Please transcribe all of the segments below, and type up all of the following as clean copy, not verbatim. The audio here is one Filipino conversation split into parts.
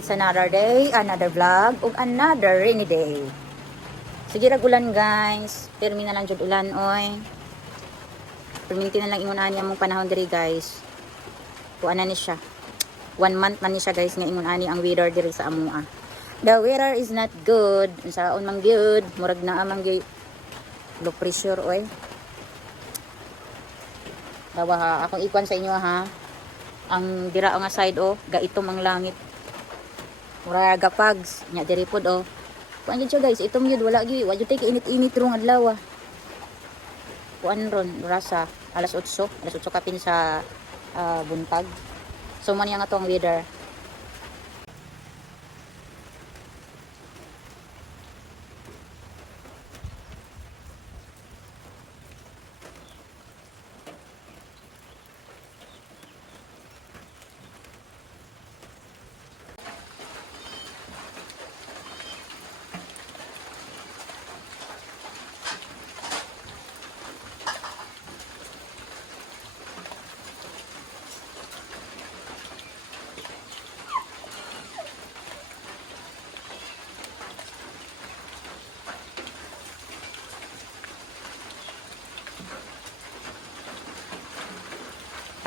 It's another day, another vlog, ug another rainy day. Sige rag ulan guys. Permi na lang jud ulan oy. Perminti na lang ingon ani among panahon diri guys. Kuan na ni siya. 1 month na ni siya guys nga ingon ani ang weather diri sa amoa. The weather is not good. Unsaon man gyud, murag naa man gyud low pressure oy. Dawa ha, akong ikuan sa inyo ha. Ang dira nga side gaitom ang langit. Mura gapags nya diri pod kuan gyud siya guys, itom gyud wala gyud tay init-init rong adlaw. Kuan ron rasa alas 8 kapin sa buntag. So man yang atong weather.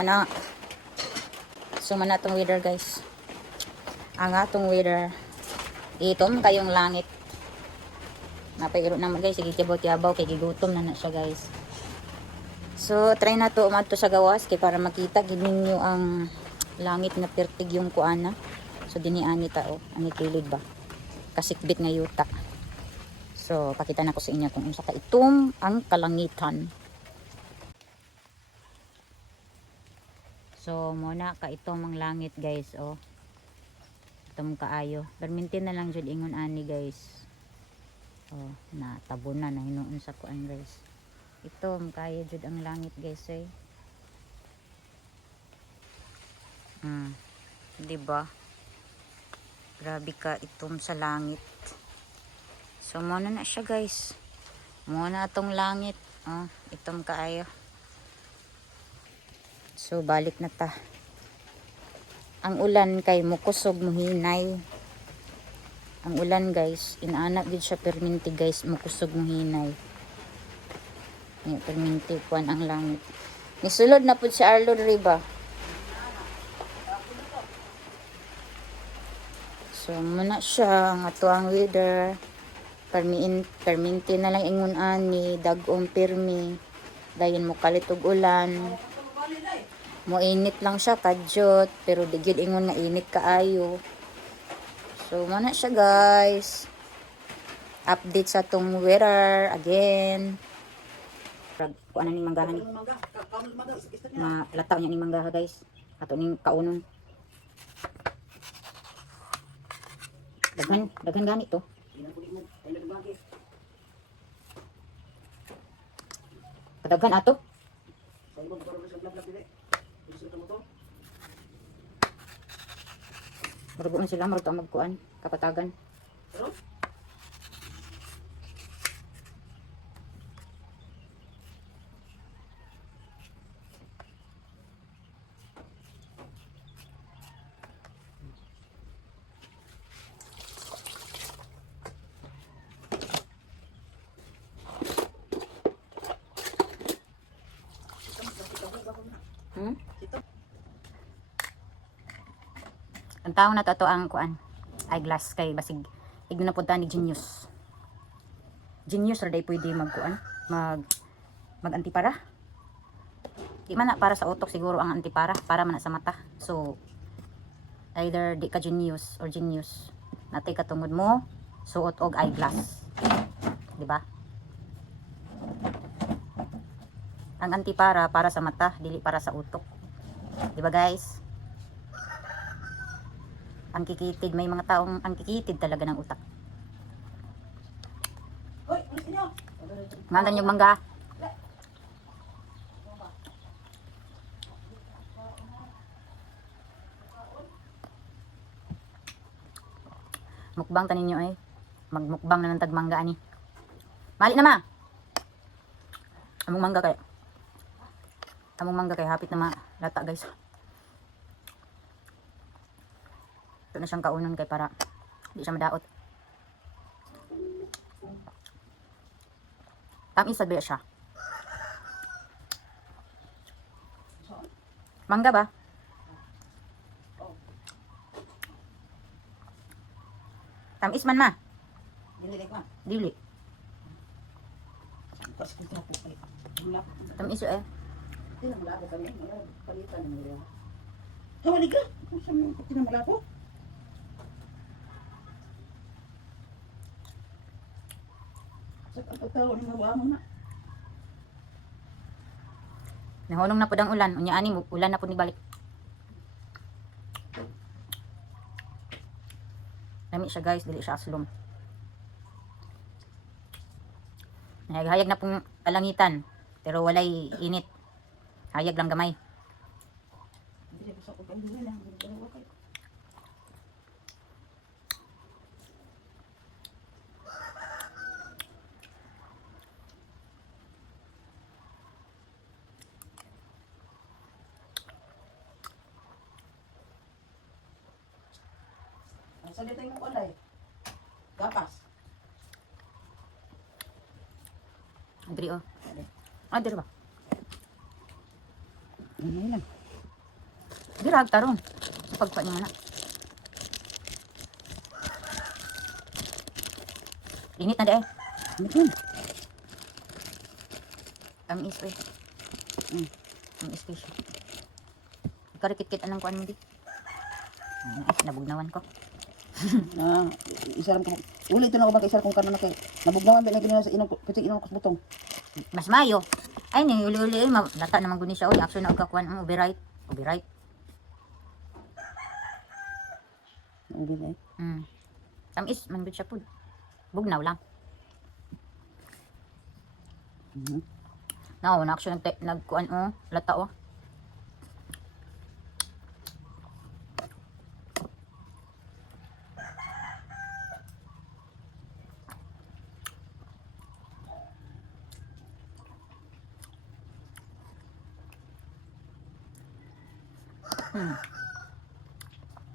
Ano? So man atong weather guys. Ang atong weather. Itom kayong langit. Napayro naman guys, sige tibaw-tibaw kay gigutom na siya guys. So try na to umadto sa gawas kay para makita gid ninyo ang langit na pertig yung kuana. So diniani ta ani kilid ba. Kasikbit nga yuta. So pakita na ko sa inyo kung unsa ka itom ang kalangitan. So muna ka itong mga langit guys itong kaayo permintin na lang jud ingon ani guys na tabunan na hinuon sa kuan guys itong kaayo jud ang langit guys diba grabe ka itom sa langit. So muna na siya guys, muna atong langit itong kaayo. So balik na ta. Ang ulan kay mukusog muhinay. Ang ulan guys, inaana gid siya perminti guys, mukusog muhinay. Ni perminti kuan ang langit. Nisulod na pud si Arlo diri ba. So muna siya ang ato ang weather. Perminti na lang ingon ani dag-ong pirmi. Dayon mo kalitog ulan. Moinit lang siya kadyot pero di gyud ingon nga init kaayo. So mana siya guys, update sa tong weather again. Kuan ning manggahan ni na lataw niya ning manggaha guys ato ning kaunon daghan gani to. Kadaghan ato marubuon sila maruto magkuan kapatagan. Ang taong na to ang kuan eyeglass kay basig igno na punta ni Genius ra day pwede magkuan mag antipara di man na para sa utok siguro ang antipara para man na sa mata. So either di ka Genius or Genius natay katungod mo suot og eyeglass, di ba? Ang antipara para sa mata dili para sa utok, di ba guys? Ang kikitid, may mga taong ang kikitid talaga ng utak. Ngalan yung mangga. Mukbang tanin nyo magmukbang na ng tagmangga ani. Mali na ma. Among mangga kay hapit na malata guys. Ito na siyang kaunon kay para hindi siya madaot. Tamis sa siya. Mangga ba? Tamis man ma. Dili. Tamis yun eh. Hawali ka? Kung saan mo tinamala ko? Sa pagkatawa ni mga mo na. Nahulong na po ang ulan. Unya ani mo, ulan na po ni balik. Lami siya guys, dili siya aslom. Hayag na pong alangitan. Pero walay init. Hayag lang gamay. Hindi ko sa pagkandulan lang. Dalawa kayo. Ang salita yung kulay. Gapas. Adri oh. Adri ba? Ano lang? Dirag tarong. Pagpa niya na. Init na de. Ano yun? Ang is eh. Ang is fish. Karikit-kit anong kuan mo di. Nabugnawan ko. Isa lang ko. Ulit ito na ako mag-isa kung kanon na kay. Nabugnawan ba na kinyo sa inong putik inong kusbutong. Mas mayo. Ay ni uli-uli lata naman guni siya. Action na og kakuan ang override. Override. Ulit eh. Tamis man gud siya pud. Bugnaw lang. Now, na-action nagkuan lata oh.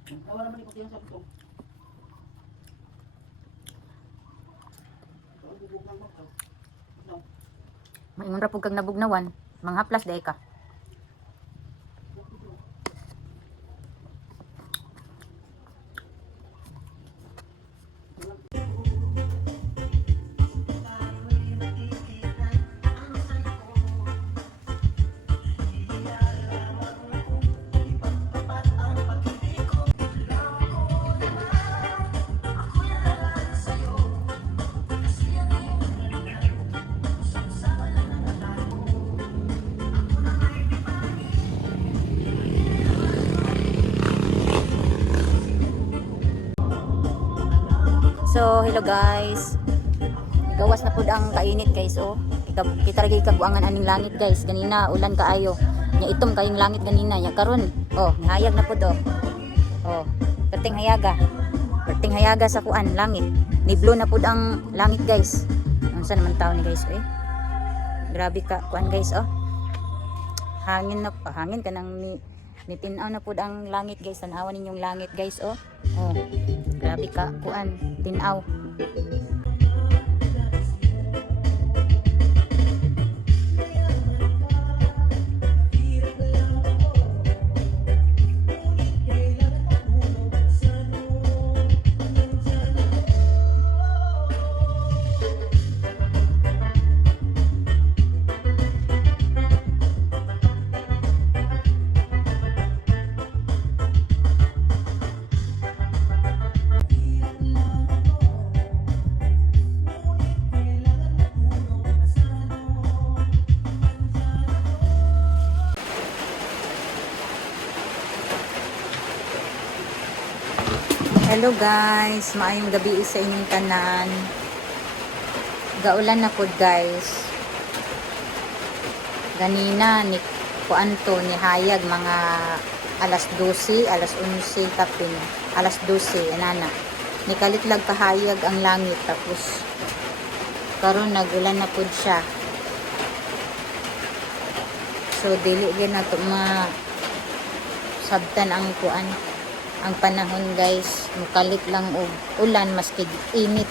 Tawa naman ipot yung sa butong. Maingon ra pug kag nabugnawan, manghaplas day ka. So, hello guys. Gawas na pud ang kainit guys oh. Kita lagi kabuangan aning langit guys. Ganina ulan kaayo. Nya itom kayong langit ganina nya karon. Oh, nihayag na pud oh. Oh, perting hayaga. Perting hayaga sa kuan langit. Niblo na pud ang langit guys. Unsa naman taw ni guys eh. Grabe ka kuan guys oh. Hangin na pa, hangin kanang ni tinaw na pud ang langit guys. Tanawan ninyong langit guys oh. Oh. Grabe ka kuan tinaw. Hello guys, maayong gabi sa inyong tanan. Gaulan na pod guys. Ganina ni kuanto ni hayag mga alas 12, alas 11 kapin, alas 12 anana. Ni kalitlag kahayag ang langit tapos karon nagulan na pod siya. So dili gyud na to ma sabtan ang kuan ang panahon guys, mukalit lang og ulan maski init.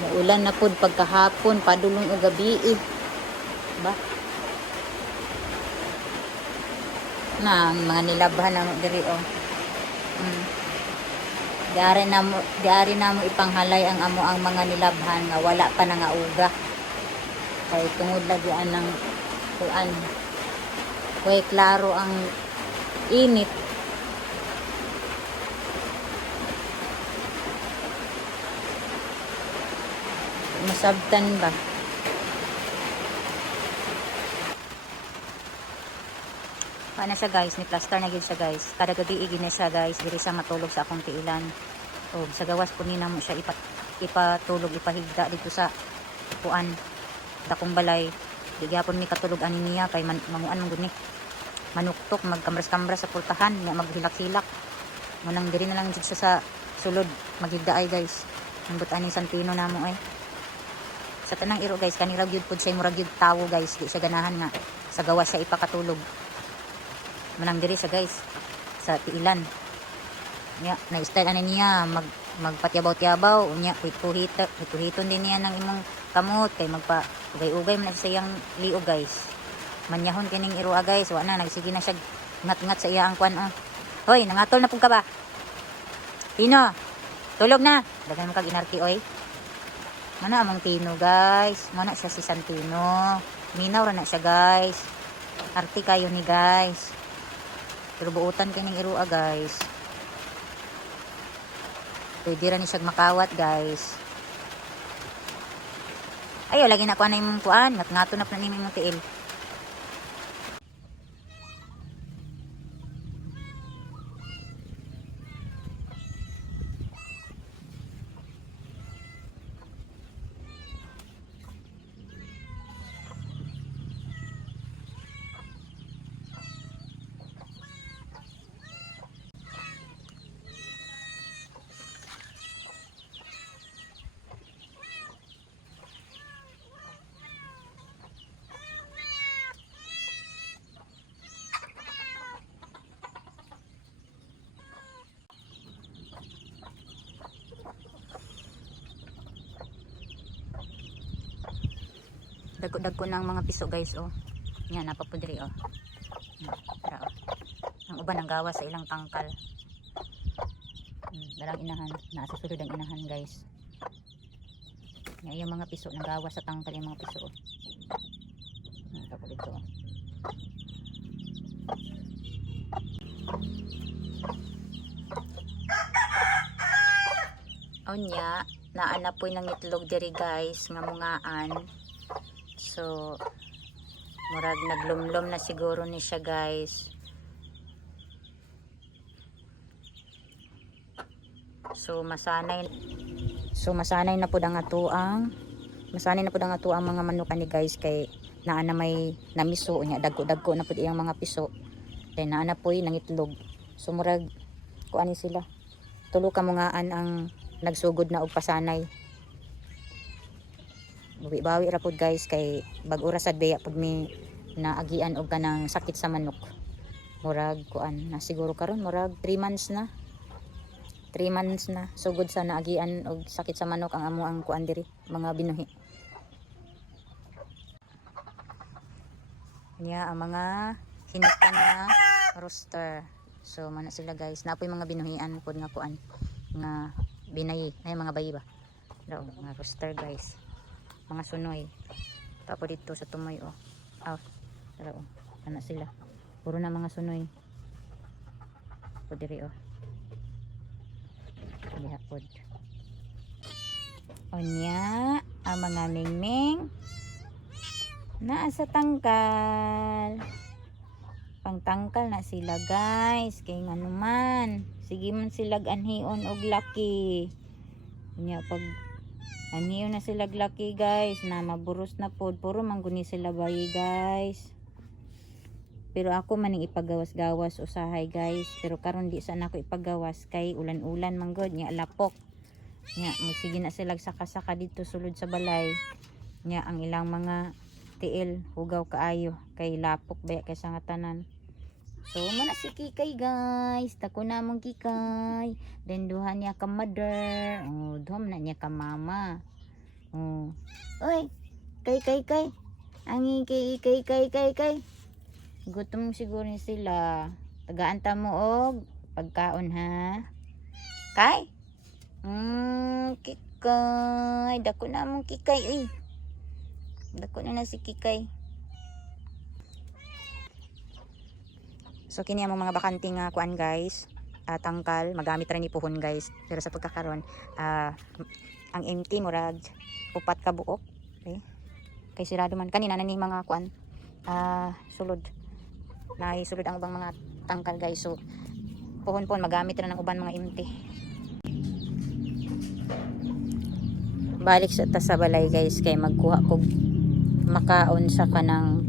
Muulan na pud pagkahapon, padulong og gabi ba? Na ang mga nilabhan na mo diri oh. Diari na mo ipanghalay ang amo ang mga nilabhan nga wala pa na nga uga. Kay tungod lagi anang kuan. Way klaro ang init. Masabtan ba? Paano siya guys, ni plaster na gid siya guys. Kada gabi igin na siya guys, diri sa matulog sa akong tiilan. O sa gawas po nina mo siya ipatulog, ipahigda dito sa kuan, dakong balay. Di gyapon mi katulog ani niya kay manguan man gud ni. Manuktok, magkamras-kamras sa pultahan, nga maghilak-hilak. Munang diri na lang jud siya sa sulod, maghigda ay guys. Ambot ani Santino namo ay. Sa tanang iro guys, kanira gyud pud siya murag gyud tawo guys, di siya ganahan nga sa gawas siya ipakatulog. Manang diri siya guys sa tiilan nya na style ani niya magpatyabaw-tyabaw unya puhiton din niya ng imong kamot kay magpa ugay-ugay man sa iyang liog guys. Manyahon kining iroa guys, wa na nagsige na siya ngat-ngat sa iyang kwan oh. Hoy, nangatol na pud ka ba? Tino, tulog na. Daghan mo kag inarki oy. Mana among Tino guys, mana siya si Santino. Minaw ra na siya guys. Arti kayo ni guys. Pero buutan kining irua guys. Pwede ra ni siya makawat guys. Ayo lagi na kuan na imong kuan, ngat-ngato na pa nimong tiil. Dagko ng mga piso guys oh. Yan napapudri oh. Tara oh. Ang uban ang gawa sa ilang tangkal. Dalang inahan, nasa sulod ang inahan guys. Yan yung mga piso nang gawa sa tangkal yung mga piso oh. Tapos dito oh. Onya, naanapoy ng itlog diri guys nga mungaan. So murag naglumlom na siguro ni siya guys. So masanay na pud ang atuang mga manukan ni guys kay naa na may namiso nya dagko na pud iyang mga piso. Then naa na poy nang itlog. So murag kuani sila. Tulo ka mungaan ang nagsugod na og pasanay. Bawi-bawi ra pud guys kay bag-ura sad beya pag mi naagian og kanang sakit sa manok. Murag kuan na siguro karon murag 3 months na. 3 months na sugod sa naagian og sakit sa manok ang amo ang kuan diri mga binuhi. Niya ang mga hinikan na rooster. So mana sila guys, napoy mga binuhian pud nga kuan nga binayi ay mga bayi ba. Daw mga rooster guys. Mga sunoy. Tapos dito sa tumoy oh. Tara oh. Ana sila. Puro na mga sunoy. Po diri oh. Lihapod. Onya ang mga mingming naa sa tangkal. Pangtangkal na sila guys. Kay ngano man. Sige man sila anhion og laki. Onya pag anhiyo na sila glaki guys na maburos na pod puro mangguni sila bayi guys. Pero ako maning ipagawas-gawas usahay guys, pero karon di sa nako ipagawas kay ulan-ulan man god nya lapok nya sige na sila saka-saka dito sulod sa balay nya ang ilang mga tiil hugaw kaayo kay lapok baya kay sa nga tanan. So mana si Kikay guys, dako na mong Kikay. Then duha niya ka mother, oh duha na niya ka mama. Oh. Oy, kay. Ang kay. Gutom siguro ni sila. Tagaan ta mo og pagkaon ha. Kay? Kikay. Dako na mong Kikay. Uy. Dako na si Kikay. So kini among mga bakanting kuan guys. Tangkal, magamit ra ni puhon guys. Pero sa pagkakaron, ang empty murag upat ka buok. Okay? Kay sirado man kanina na ni mga kuan. Sulod. Sulod ang ubang mga tangkal guys. So puhon magamit ra ng uban mga empty. Balik sa balay guys kay magkuha kog makaon sa kanang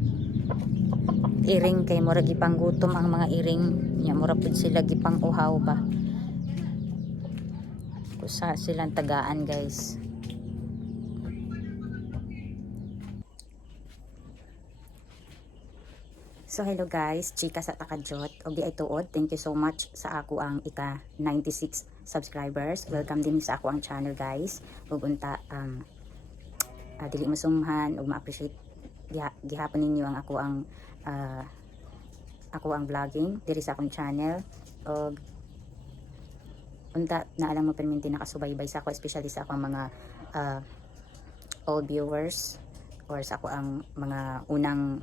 iring kay murag gipang gutom ang mga iring nya murag pud sila gipang uhaw ba. Kusa silang tagaan guys. So hello guys, chika sa takadjot og di ay tuod. Thank you so much sa ako ang ika 96 subscribers. Welcome din sa ako ang channel guys. Ug unta dili mo sumhan ug ma-appreciate gihapon ninyo ang ako ang vlogging diri sa akong channel. Og unta na alam mo perminti nakasubaybay sa ako, especially sa akong mga old viewers or sa ako ang mga unang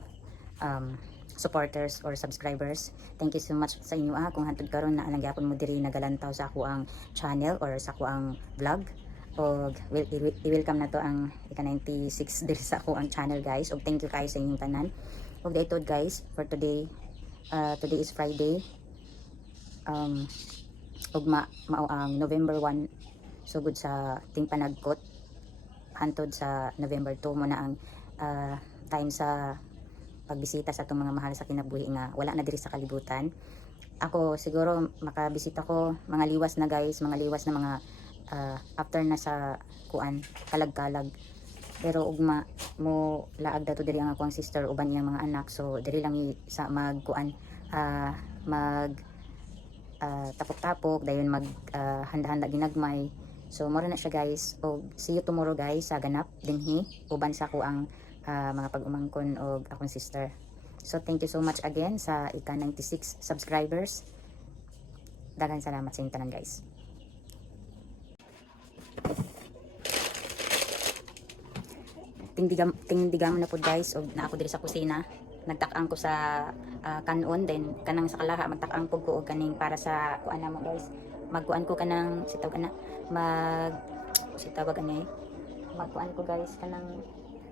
supporters or subscribers. Thank you so much sa inyo kung hantod karon na alang gyapon mo diri nagalantaw sa ako ang channel or sa ako ang vlog. Og i-welcome na to ang ika 96 diri sa ako ang channel guys. Og thank you kayo sa inyong tanan. Og daytod guys, for today today is Friday. Og mao ang November 1 sugod sa ting panagkot hantod sa November 2 mo na ang time sa pagbisita sa itong mga mahal sa kinabuhi nga wala na diri sa kalibutan. Ako siguro makabisita ko mga liwas na guys, mga liwas na mga after na sa kuan kalag-kalag. Pero ugma mo laag dato diri ang akong sister uban iyang mga anak, so diri lang sa magkuan tapok-tapok dayon mag handa-handa ginagmay. So moro na siya guys. Og see you tomorrow guys sa ganap dinhi uban sa ko ang mga pag-umangkon og akong sister. So thank you so much again sa ika 96 subscribers. Daghang salamat sa inyong tanan guys. Tingdigam na po guys og na ako diri sa kusina. Nagtak-ang ko sa kanon, then kanang sa kalaha magtak-ang ko og kaning para sa kuan na mo guys. Magkuan ko kanang sitaw kana magkuan ko guys kanang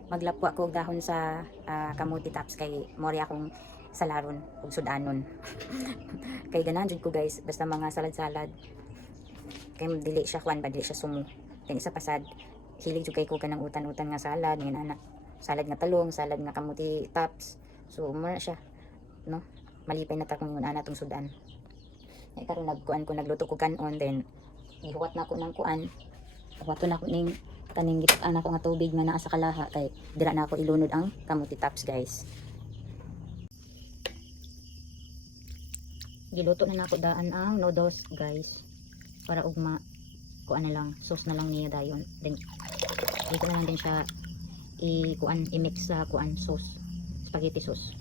maglapwa ko og dahon sa kamuti tops kay mori akong salaron ug sudanon. Kay ganahan jud ko guys basta mga salad-salad. Kay dili siya sumo. Then isa pasad hilig jud kay ko kanang utan-utan nga salad, nga salad nga talong, salad nga kamuti tops. So mo na siya, no? Malipay na ta kung ana tong sudan. Ay karon nagluto ko kanon, then ihuwat na ako ng kuan. Ihuwat na ako ning kaning gitak-an ako nga tubig nga naa sa kalaha kay dira na ako ilunod ang kamuti tops guys. Giluto na nako daan ang noodles guys para ugma kuan na lang sauce na lang niya dayon. Then dito na lang din siya i-mix sa kuan sauce, spaghetti sauce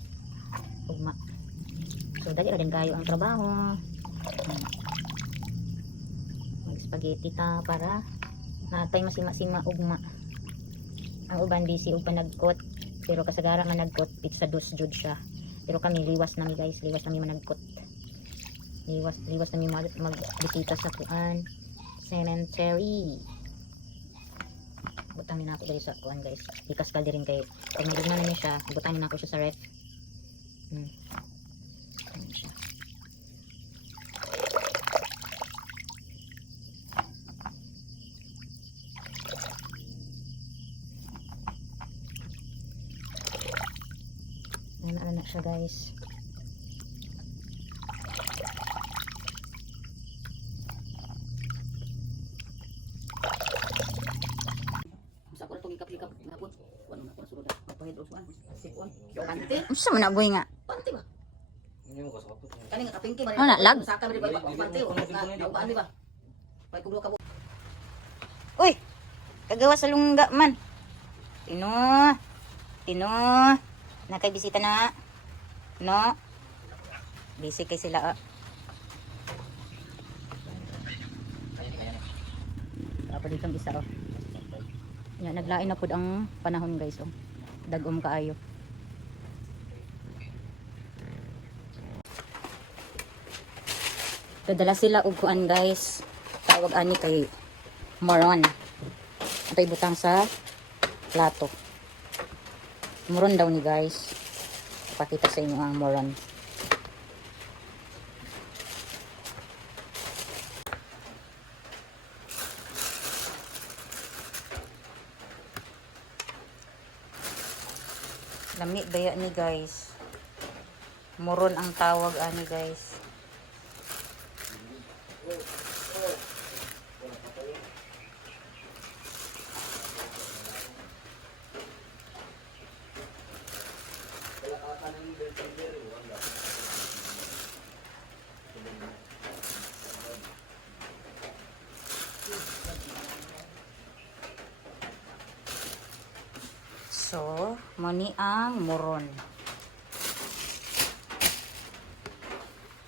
ugma. So dali ra din kayo ang trabaho. Mag spaghetti ta para natay masima-sima ugma. Ang uban busy og panagkot, pero kasagara nga nagkot pizza dos jud siya. Pero kami liwas nami guys, liwas nami managkot. Liwas nami magbisita sa kuan cemetery. Butangin na ako dali sa kuan guys. Ikas ka din kay pag nagignan na siya, butangin na ako siya sa ref. Ayan siya. Ayan na siya guys. Unsa man na boy nga? Kani nga kapingki man. Ano na, lag? Saka man ba parte o nauban ba? Pay kulo ka. Uy! Kagawa sa lungga man. Tino. Tino. Nakaibisita na. No? Busy kay sila. Apa dito ang isa oh. Yan, naglain na pud ang panahon guys oh. Dagom kaayo. Dadala sila og kuan guys. Tawag ani kay moron. Ito ibutang sa plato. Moron daw ni guys. Pakita sa inyo ang moron. Lami baya ni guys. Moron ang tawag ani guys. So, muni ang moron.